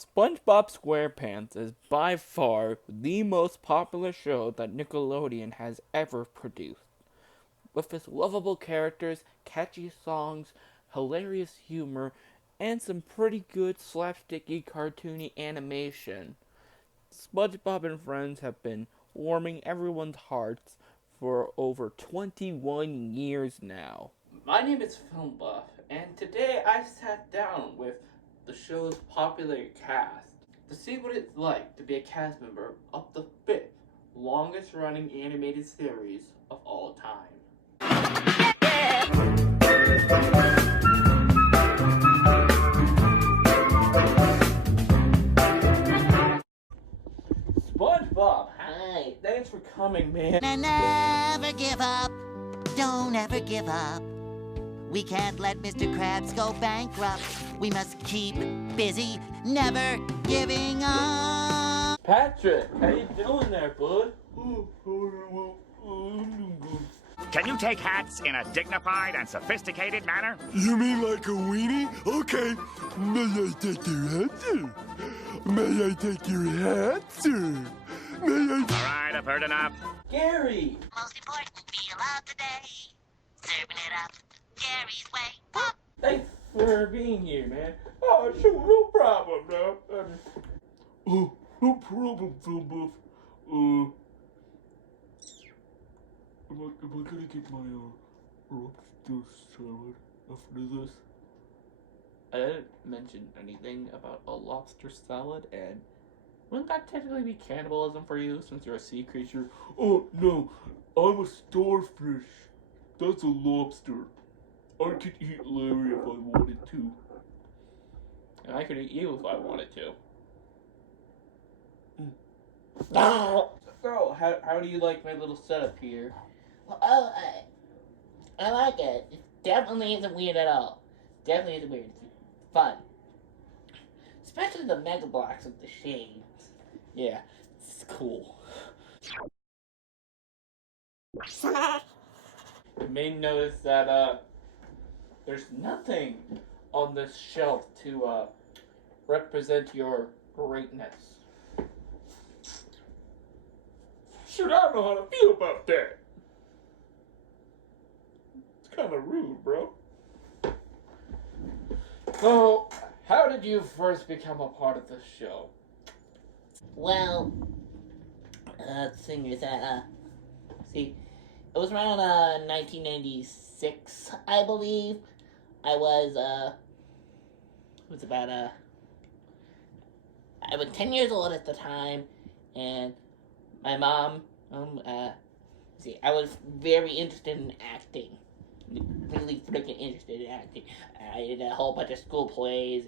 SpongeBob SquarePants is by far the most popular show that Nickelodeon has ever produced. With its lovable characters, catchy songs, hilarious humor, and some pretty good slapsticky cartoony animation, SpongeBob and Friends have been warming everyone's hearts for over 21 years now. My name is Film Buff, and today I sat down with the show's popular cast to see what it's like to be a cast member of the fifth longest running animated series of all time. SpongeBob, hi, thanks for coming, man. And never give up. Don't ever give up. We can't let Mr. Krabs go bankrupt. We must keep busy, never giving up. Patrick, how you doing there, bud? Can you take hats in a dignified and sophisticated manner? You mean like a weenie? Okay. May I take your hat, sir? May I take your hat, sir? May I... All right, I've heard enough. Gary! Most important meal of the day. Serving it up Gary's way. Pop! Thanks for being here, man. Oh, sure, no problem, bro. Oh, no problem, Film Buff. Am I gonna get my, lobster salad after this? I didn't mention anything about a lobster salad, and wouldn't that technically be cannibalism for you since you're a sea creature? Oh, no. I'm a starfish. That's a lobster. I could eat Larry if I wanted to. And I could eat you if I wanted to. So, how do you like my little setup here? Oh, I like it. It definitely isn't weird at all. Definitely isn't weird. It's fun. Especially the mega blocks with the shades. Yeah, it's cool. You may notice that, there's nothing on this shelf to, represent your greatness. Shoot, I don't know how to feel about that. It's kind of rude, bro. So, how did you first become a part of this show? Well, the thing is that, see, it was around, 1996, I believe. I was I was 10 years old at the time, and my mom, I was very interested in acting. Really freaking interested in acting. I did a whole bunch of school plays,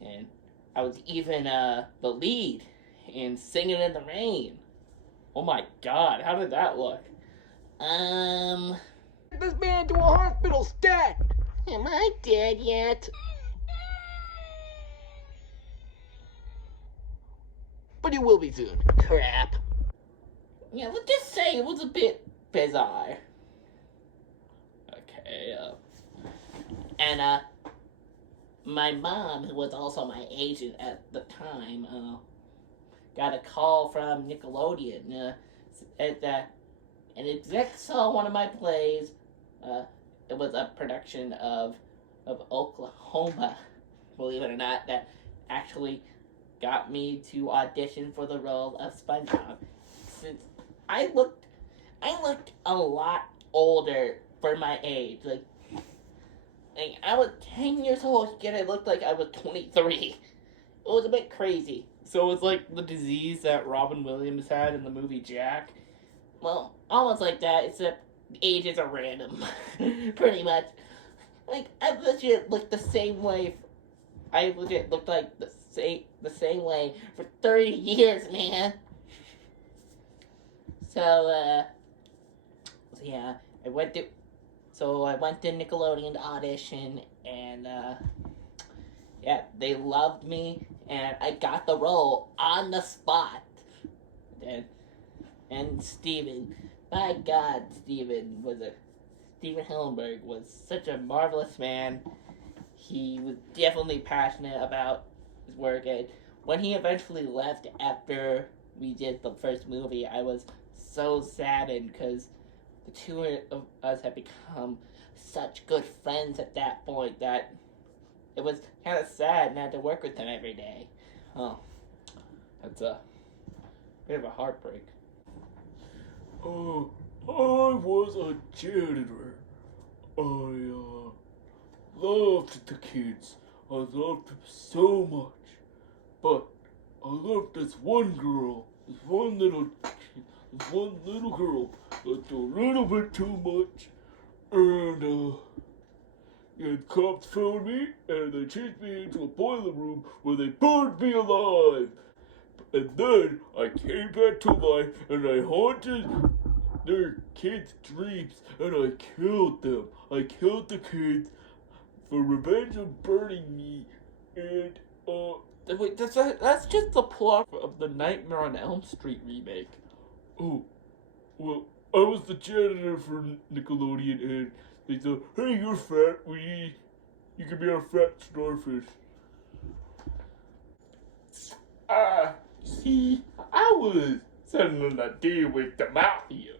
and I was even, the lead in Singing in the Rain. Oh my god, how did that look? This man to a hospital stat! Am I dead yet? But you will be soon. Crap. Yeah, let's just say it was a bit bizarre. Okay, And, my mom, who was also my agent at the time, got a call from Nickelodeon, an exec saw one of my plays. It was a production of Oklahoma, believe it or not, that actually got me to audition for the role of SpongeBob. Since I looked a lot older for my age. Like I was 10 years old, yet I looked like I was 23. It was a bit crazy. so it's like the disease that Robin Williams had in the movie Jack. Well, almost like that, except ages are random. Pretty much. Like, I legit looked the same way. I legit looked like the same way for 30 years, man. So, yeah, I went to Nickelodeon to audition, and, yeah, they loved me, and I got the role on the spot. And Steven, my God, Steven Hillenberg was such a marvelous man. He was definitely passionate about his work. And when he eventually left after we did the first movie, I was so saddened because the two of us had become such good friends at that point that it was kind of sad not to work with him every day. Oh, that's a bit of a heartbreak. I was a janitor. I loved the kids. I loved them so much. But I loved this one girl, this one little girl that's a little bit too much. And the cops found me and they chased me into a boiler room where they burned me alive. And then I came back to life and I haunted their kids' dreams and I killed them. I killed the kids for revenge of burning me. And Wait, that's just the plot of the Nightmare on Elm Street remake. oh, well, I was the janitor for Nickelodeon and they said, hey, you're fat, you can be our fat starfish. See, I was settling a deal with the mafia.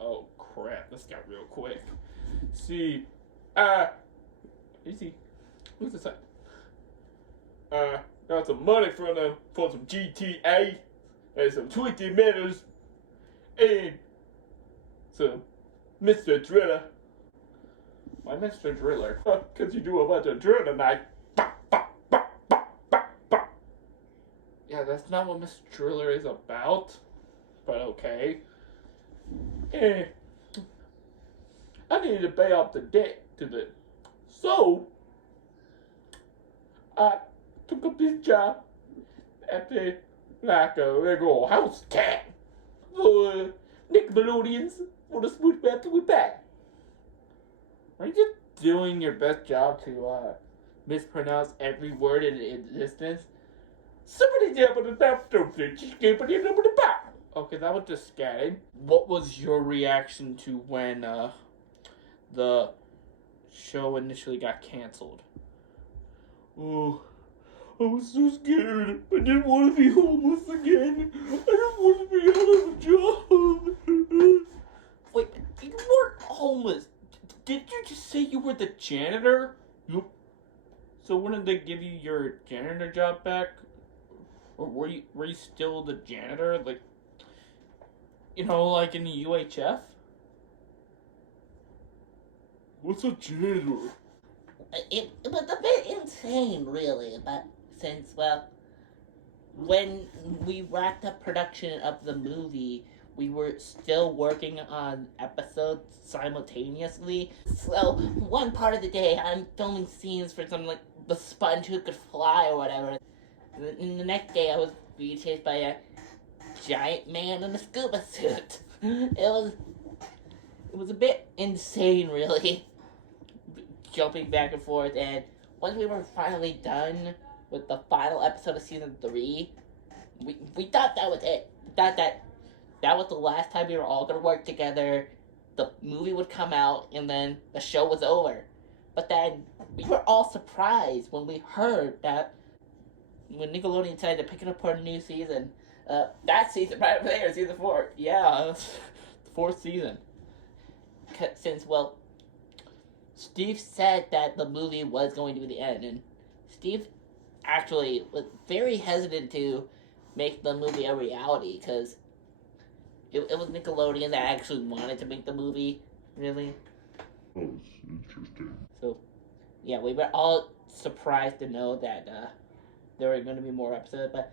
Oh crap, this got real quick. See, easy. Who's this? Got some money from them for some GTA and some 20 minutes and some Mr. Driller. Why Mr. Driller? Because you do a bunch of drilling like. Yeah, that's not what Mr. Driller is about. But okay. Eh. I needed to pay off the debt to the. So, I took up this job after like a regular house cat for Nickelodeons for the Smooth Back to it back. Are you just doing your best job to mispronounce every word in existence? Okay, that was just scatting. What was your reaction to when the show initially got canceled? Oh, I was so scared. I didn't want to be homeless again. I didn't want to be out of a job. Wait, you weren't homeless. Did you just say you were the janitor? Yep. So wouldn't they give you your janitor job back? Or were you still the janitor? Like, you know, like in the UHF? What's a janitor? It was a bit insane, really, but since, well, when we wrapped up production of the movie, we were still working on episodes simultaneously. So, one part of the day, I'm filming scenes for something like the sponge who could fly or whatever. And the next day, I was being chased by a giant man in a scuba suit. It was a bit insane, really. Jumping back and forth, and once we were finally done with the final episode of season 3, we thought that was it. We thought that was the last time we were all gonna work together. The movie would come out, and then the show was over. But then we were all surprised when we heard that when Nickelodeon decided to pick it up for a new season. That season right over there, season 4. Yeah, the 4th season. Since, well, Steve said that the movie was going to be the end, and Steve actually was very hesitant to make the movie a reality, because it was Nickelodeon that actually wanted to make the movie, really. Oh, interesting. So, yeah, we were all surprised to know that there were going to be more episodes, but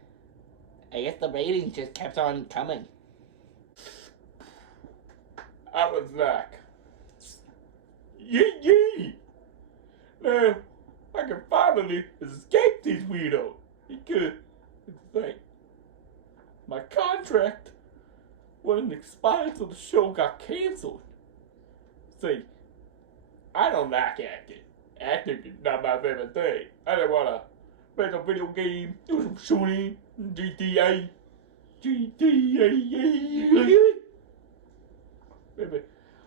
I guess the ratings just kept on coming. I was like, yee! Now, I can finally escape these weirdos. Because, think, my contract wouldn't expire until the show got canceled. See, I don't like acting. Acting is not my favorite thing. I don't want to make a video game, do some shooting, GTA. Maybe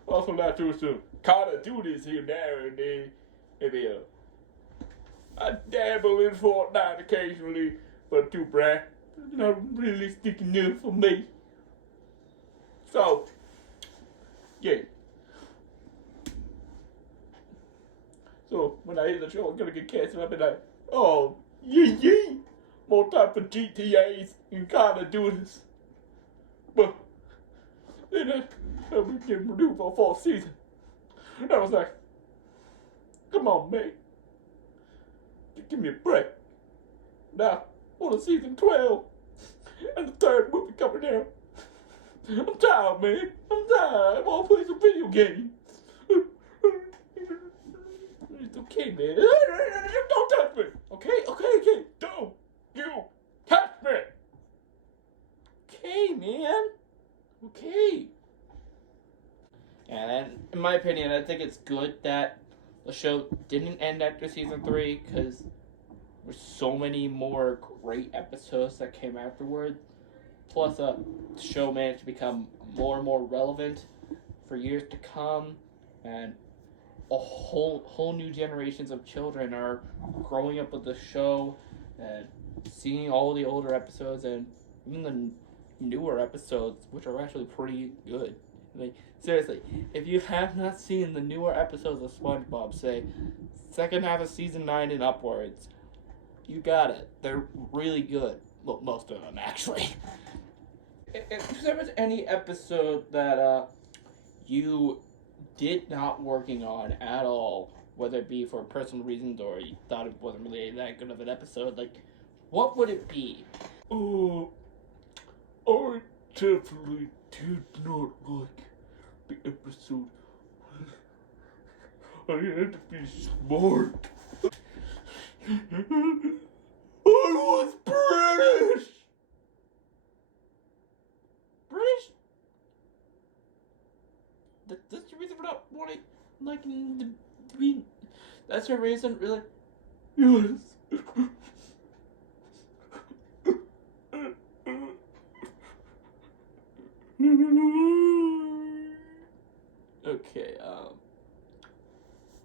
also not too soon. Call of Duty's here now and then. Maybe I dabble in Fortnite occasionally, but too bright. Not realistic enough for me. So, yeah. So, when I hear the show, I'm gonna get canceled, I'll be like, oh, yee. More time for GTAs and Call of Duties. But, then we didn't renew for a fall season. And I was like, come on, man. Give me a break. Now, on to season 12. And the third movie coming out. I'm tired, man. I'm tired. I want to play some video games. It's okay, man. Don't touch me. Okay. Don't you touch me. Okay, man. Okay. And in my opinion, I think it's good that the show didn't end after season 3 because there's so many more great episodes that came afterward. Plus, the show managed to become more and more relevant for years to come, and a whole new generations of children are growing up with the show and seeing all the older episodes and even the newer episodes, which are actually pretty good. Like, seriously, if you have not seen the newer episodes of Spongebob, say second half of season 9 and upwards, you got it. They're really good. Well, most of them actually. If there was any episode that you did not working on at all, whether it be for personal reasons or you thought it wasn't really that good of an episode, like, what would it be? I definitely did not like the episode. I had to be smart. I was British! British? That's your reason for not wanting, like, to be... That's your reason, really? Yes. Okay,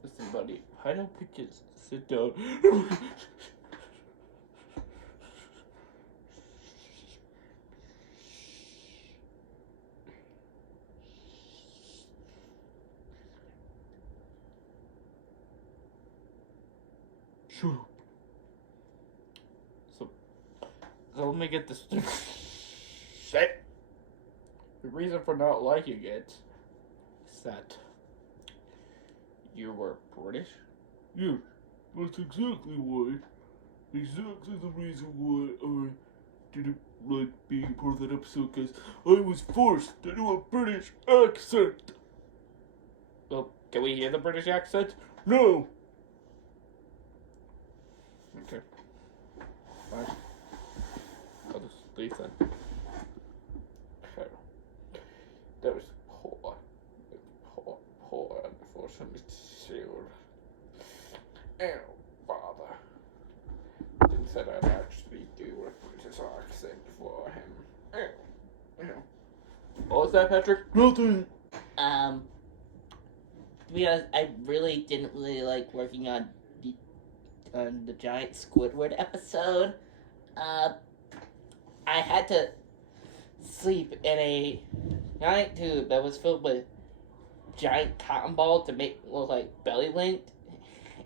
listen, buddy, why don't we just sit down? Shut up. So let me get this shit. The reason for not liking it is that you were British. Yeah, that's exactly why. Exactly the reason why I didn't like being part of that episode, because I was forced to do a British accent. Well, can we hear the British accent? No. Okay. Fine. I'll just leave then. Okay. That was poor, unfortunately sealed. Oh, bother. Didn't said I'd actually do a British accent for him. What was that, Patrick? Nothing. Because I really didn't really like working on the giant Squidward episode. I had to sleep in a giant tube that was filled with giant cotton balls to make it look like belly linked,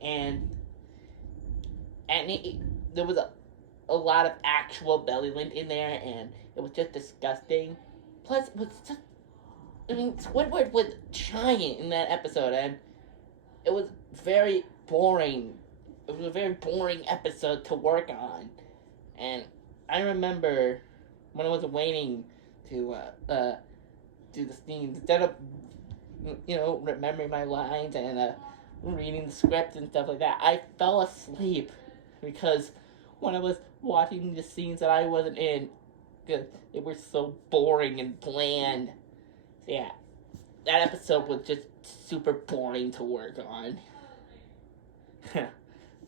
and there was a lot of actual belly lint in there, and it was just disgusting. Plus, it was just, I mean, Squidward was giant in that episode, and it was very boring. It was a very boring episode to work on, and I remember when I was waiting to do the scenes, instead of remembering my lines and reading the script and stuff like that, I fell asleep because when I was watching the scenes that I wasn't in, because they were so boring and bland. So yeah, that episode was just super boring to work on.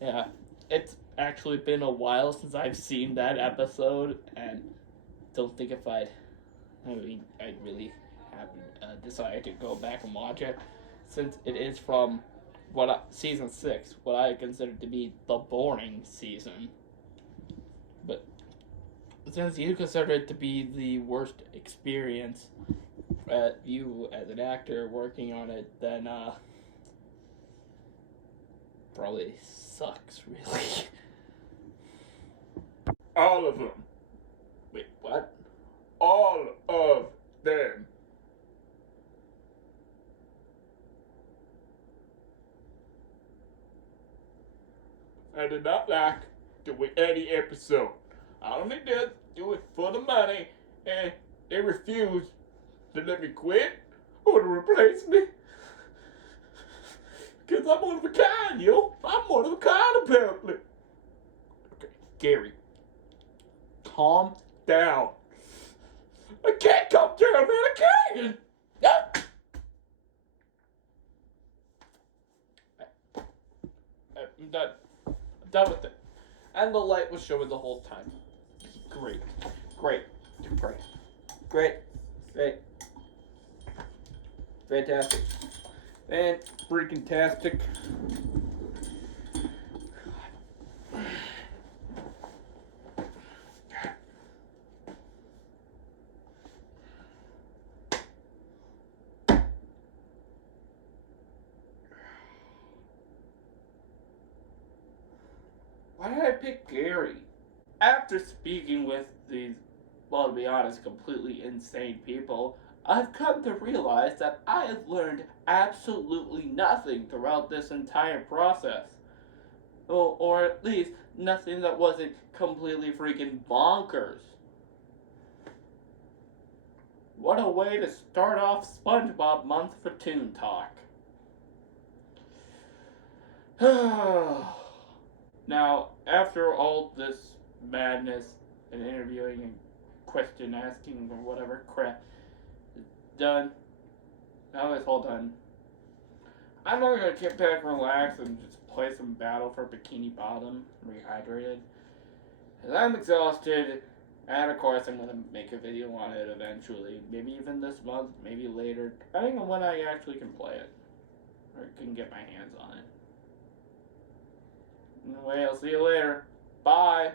Yeah, it's actually been a while since I've seen that episode, and don't think if I really have a desire to go back and watch it, since it is from season 6, what I consider to be the boring season. But since you consider it to be the worst experience, you as an actor working on it, then probably sucks, really. All of them. Wait, what? All of them. I did not like doing any episode. I only did do it for the money, and they refused to let me quit or to replace me. Because I'm one of a kind, yo. I'm one of a kind, apparently. Okay, Gary, calm down. I can't calm down, man. I can't. I'm done. I'm done with it. And the light was showing the whole time. Great. Great. Great. Great. Great. Fantastic. And freaking tastic. Why did I pick Gary? After speaking with these, well, to be honest, completely insane people, I've come to realize that I have learned absolutely nothing throughout this entire process. Or at least nothing that wasn't completely freaking bonkers. What a way to start off Spongebob month for Toon Talk. Now, after all this madness and interviewing and question asking or whatever crap is done, now that's all done, I'm not gonna get back, relax, and just play some Battle for Bikini Bottom, Rehydrated. Because I'm exhausted, and of course I'm gonna make a video on it eventually. Maybe even this month, maybe later, depending on when I actually can play it. Or can get my hands on it. Anyway, I'll see you later. Bye!